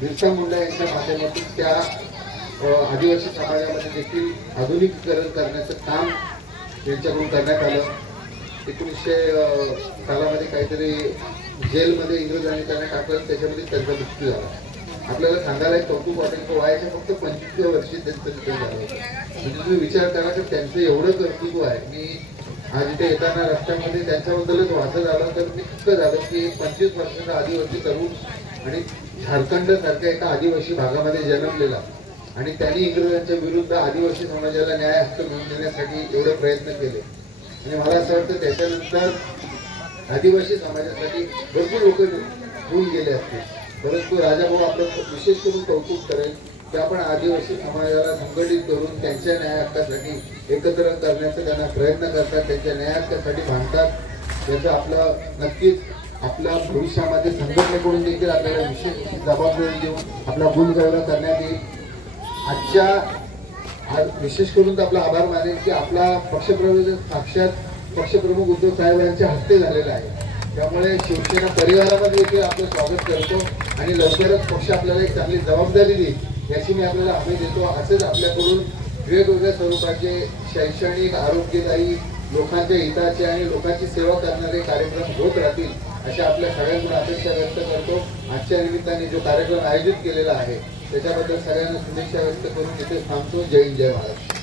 बिरसा मुंडा यांच्या माध्यमातून त्या आदिवासी समाजामध्ये देखील आधुनिकीकरण करण्याचं काम यांच्याकडून करण्यात आलं. 1900 सालामध्ये काहीतरी जेलमध्ये इंग्रजांनी त्यांना टाकलं, त्याच्यामध्ये त्यांचा मृत्यू झाला. आपल्याला सांगायला एक कौतुक वाटेल की वयाच्या फक्त 25व्या वर्षी त्यांचं निधन झालं होतं. म्हणजे तुम्ही विचार करा की त्यांचं एवढं कर्तृत्व आहे. मी आज इथे येताना रस्त्यामध्ये त्यांच्याबद्दलच वाचत आलं तर मी इतकं झालं की 25 वर्षाचा आदिवासी तरुण आणि झारखंड सारख्या एका आदिवासी भागामध्ये जन्मलेला आणि त्यांनी इंग्रजांच्या विरुद्ध आदिवासी समाजाला न्याय हक्क मिळवून देण्यासाठी एवढे प्रयत्न केले. आणि मला असं वाटतं त्याच्यानंतर आदिवासी समाजासाठी भरपूर लोक होऊन गेले असतील, परंतु राजाभाऊ आपलं विशेष करून कौतुक करेल की आपण आदिवासी समाजाला संघटित करून त्यांच्या न्याय हक्कासाठी एकत्र करण्याचा त्यांना प्रयत्न करतात, त्यांच्या न्याय हक्कासाठी भांडतात. याचं आपलं नक्कीच आपल्या भविष्यामध्ये संघटनेकडून देखील आपल्याला विशेष जबाबदारी देऊन आपला गुणगौरव करण्यात येईल. आज विशेष करून आपला आभार मानेल की आपला पक्षप्रवेश साक्षात पक्षप्रमुख उद्धव साहेबांच्या हस्ते झालेला आहे. त्यामुळे शिवसेना परिवारामध्ये देखील आपलं स्वागत करतो आणि लवकरच पक्ष आपल्याला एक चांगली जबाबदारी देईल याची मी आपल्याला हमी देतो. असंच आपल्याकडून वेगवेगळ्या स्वरूपाचे शैक्षणिक, आरोग्यदायी, लोकांच्या हिताचे आणि लोकांची सेवा करणारे कार्यक्रम होत राहतील अशा आपल्या सगळ्यांकडून अपेक्षा व्यक्त करतो. आजच्या निमित्ताने जो कार्यक्रम आयोजित केलेला आहे त्याच्याबद्दल सगळ्यांना शुभेच्छा व्यक्त करून इथे थांबतो. जय हिंद, जय महाराष्ट्र.